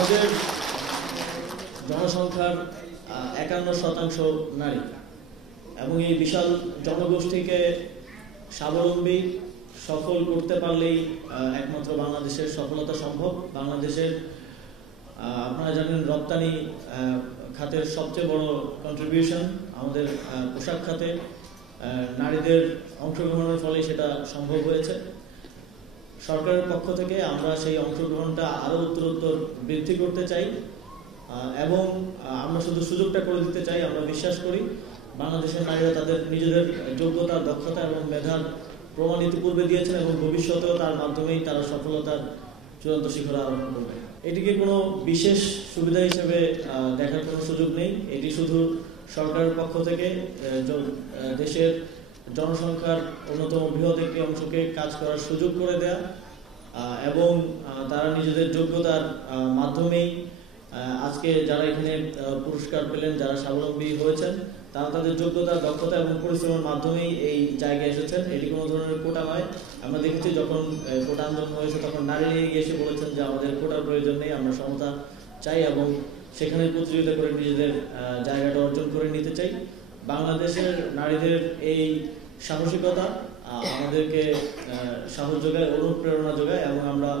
আমাদের জনসংখ্যার 51% নারী এবং এই বিশাল জনগোষ্ঠীকে স্বাবলম্বী সফল করতে পারলেই একমাত্র বাংলাদেশের সফলতা সম্ভব। বাংলাদেশের আপনারা জানেন রপ্তানি খাতের সবচেয়ে বড় কন্ট্রিবিউশন আমাদের পোশাক খাতে। নারীদের অংশগ্রহণের ফলে সেটা সম্ভব হয়েছে। সরকারের পক্ষ থেকে আমরা সেই অংশগ্রহণটা আরও উত্তরোত্তর বৃদ্ধি করতে চাই এবং আমরা শুধু সুযোগটা করে দিতে চাই। আমরা বিশ্বাস করি বাংলাদেশের নারীরা তাদের নিজেদের যোগ্যতা, দক্ষতা এবং মেধার প্রমাণ ইতিপূর্বে দিয়েছেন এবং ভবিষ্যতেও তার মাধ্যমেই তারা সফলতার চূড়ান্ত শিখরে আরোহণ করবে। এটিকে কোনো বিশেষ সুবিধা হিসেবে দেখার কোনো সুযোগ নেই। এটি শুধু সরকারের পক্ষ থেকে দেশের জনসংখ্যার অন্যতম বৃহৎ একটি অংশকে কাজ করার সুযোগ করে দেয়া এবং তারা নিজেদের যোগ্যতার মাধ্যমেই আজকে যারা এখানে পুরস্কার পেলেন, যারা স্বাবলম্বী হয়েছেন, তারা তাদের যোগ্যতা, দক্ষতা এবং পরিশ্রমের মাধ্যমেই এই জায়গায় এসেছেন। এটি কোনো ধরনের কোটা নয়। আমরা দেখেছি যখন কোটা আন্দোলন হয়েছে তখন নারীরা এগিয়ে এসে বলেছেন যে আমাদের কোটার প্রয়োজন নেই, আমরা সমতা চাই এবং সেখানে প্রতিযোগিতা করে নিজেদের জায়গাটা অর্জন করে নিতে চাই। বাংলাদেশের নারীদের এই সাহসিকতা আমাদেরকে সাহস যোগায়, অনুপ্রেরণা যোগায় এবং আমরা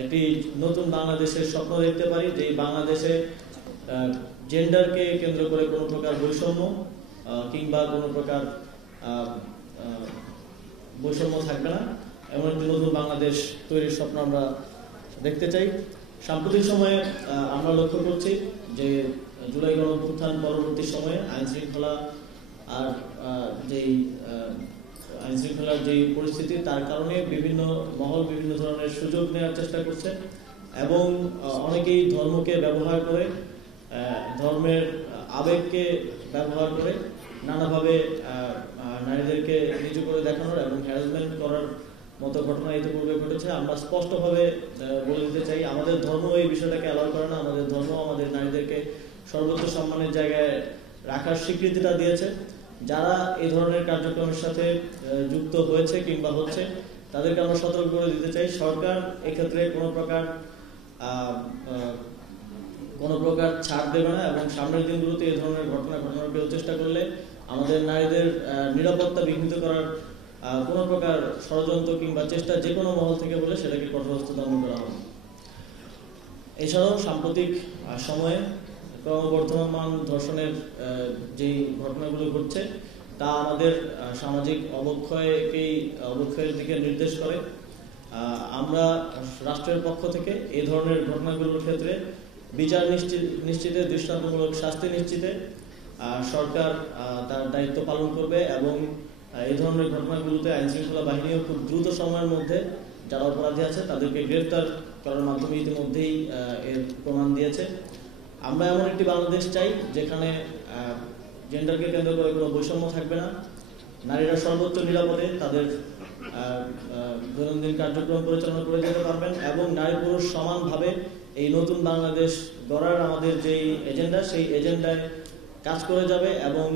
একটি নতুন বাংলাদেশের স্বপ্ন দেখতে পারি, যে বাংলাদেশে জেন্ডারকে কেন্দ্র করে কোনো প্রকার বৈষম্য কিংবা কোনো প্রকার বৈষম্য থাকবে না, এমন একটি নতুন বাংলাদেশ তৈরির স্বপ্ন আমরা দেখতে চাই। সাম্প্রতিক সময়ে আমরা লক্ষ্য করছি যে জুলাই গণঅভ্যুত্থান পরবর্তী সময়ে আইনশৃঙ্খলার যেই পরিস্থিতি, তার কারণে বিভিন্ন মহল বিভিন্ন ধরনের সুযোগ নেওয়ার চেষ্টা করছে এবং অনেকেই ধর্মকে ব্যবহার করে, ধর্মের আবেগকে ব্যবহার করে নানাভাবে নারীদেরকে নিচু করে দেখানোর এবং হ্যারাসমেন্ট করার মতো ঘটনা ইতিপূর্বে ঘটেছে। আমরা স্পষ্টভাবে বলে দিতে চাই, আমাদের ধর্ম এই বিষয়টাকে অ্যালাউ করে না। আমাদের ধর্ম আমাদের নারীদেরকে সর্বোচ্চ সম্মানের জায়গায় রাখার স্বীকৃতিটা দিয়েছে। যারা এই ধরনের কার্যক্রমের সাথে যুক্ত হয়েছে কিংবা হচ্ছে, তাদেরকে আমরা সতর্ক করে দিতে চাই। সরকার এক্ষেত্রে কোনো প্রকার ছাড় দেবে না এবং সামনের দিনগুলোতে এই ধরনের ঘটনা ঘটানোর চেষ্টা করলে আমাদের নারীদের নিরাপত্তা বিঘ্নিত করার কোনো প্রকার ষড়যন্ত্র কিংবা চেষ্টা যে কোনো মহল থেকে বলে সেটাকে কঠোরহস্তে দমন করা হবে। এছাড়াও সাম্প্রতিক সময়ে ক্রমবর্ধমান ধর্ষণের যেই ঘটনাগুলো ঘটছে তা আমাদের সামাজিক অবক্ষয়ের দিকে নির্দেশ করে। আমরা রাষ্ট্রের পক্ষ থেকে এই ধরনের ঘটনাগুলোর ক্ষেত্রে বিচার নিশ্চিতে, দৃষ্টান্তমূলক শাস্তি নিশ্চিতে সরকার তার দায়িত্ব পালন করবে এবং এই ধরনের ঘটনাগুলোতে আইনশৃঙ্খলা বাহিনীও খুব দ্রুত সময়ের মধ্যে যারা অপরাধী আছে তাদেরকে গ্রেফতার করার মাধ্যমে ইতিমধ্যেই এর প্রমাণ দিয়েছে। আমরা এমন একটি বাংলাদেশ চাই যেখানে জেন্ডারকে কেন্দ্র করে কোনো বৈষম্য থাকবে না, নারীরা সর্বোচ্চ নিরাপদে তাদের দৈনন্দিন কার্যক্রম পরিচালনা করে যেতে পারবেন এবং নারী পুরুষ সমানভাবে এই নতুন বাংলাদেশ গড়ার আমাদের যেই এজেন্ডা, সেই এজেন্ডায় কাজ করে যাবে এবং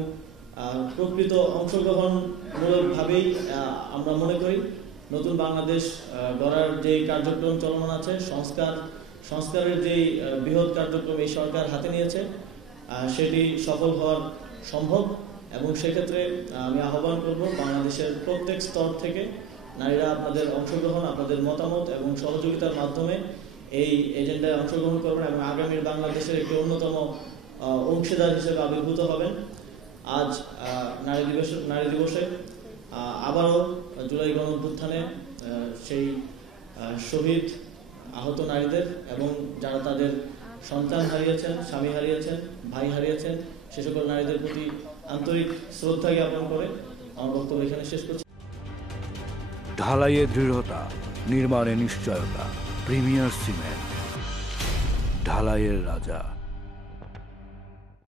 প্রকৃত অংশগ্রহণমূলকভাবেই আমরা মনে করি নতুন বাংলাদেশ গড়ার যে কার্যক্রম চলমান আছে, সংস্কারের যেই বৃহৎ কার্যক্রম এই সরকার হাতে নিয়েছে, সেটি সফল হওয়ার সম্ভব এবং সেক্ষেত্রে আমি আহ্বান করব বাংলাদেশের প্রত্যেক স্তর থেকে নারীরা আপনাদের অংশগ্রহণ, আপনাদের মতামত এবং সহযোগিতার মাধ্যমে এই এজেন্ডায় অংশগ্রহণ করবেন এবং আগামীর বাংলাদেশের একটি অন্যতম অংশীদার হিসেবে আবির্ভূত হবেন। আজ নারী দিবসে আবারও জুলাই গণঅভ্যুত্থানে সেই শহীদ আহত নারীদের এবং যারা তাদের সন্তান হারিয়েছেন, স্বামী হারিয়েছেন, ভাই হারিয়েছেন, সে সকল নারীদের প্রতি আন্তরিক শ্রদ্ধা জ্ঞাপন করে আমার বক্তব্য এখানে শেষ করছি। ঢালাইয়ে দৃঢ়তা, নির্মাণে নিশ্চয়তা, প্রিমিয়ার সিমেন্ট, ঢালাইয়ের রাজা।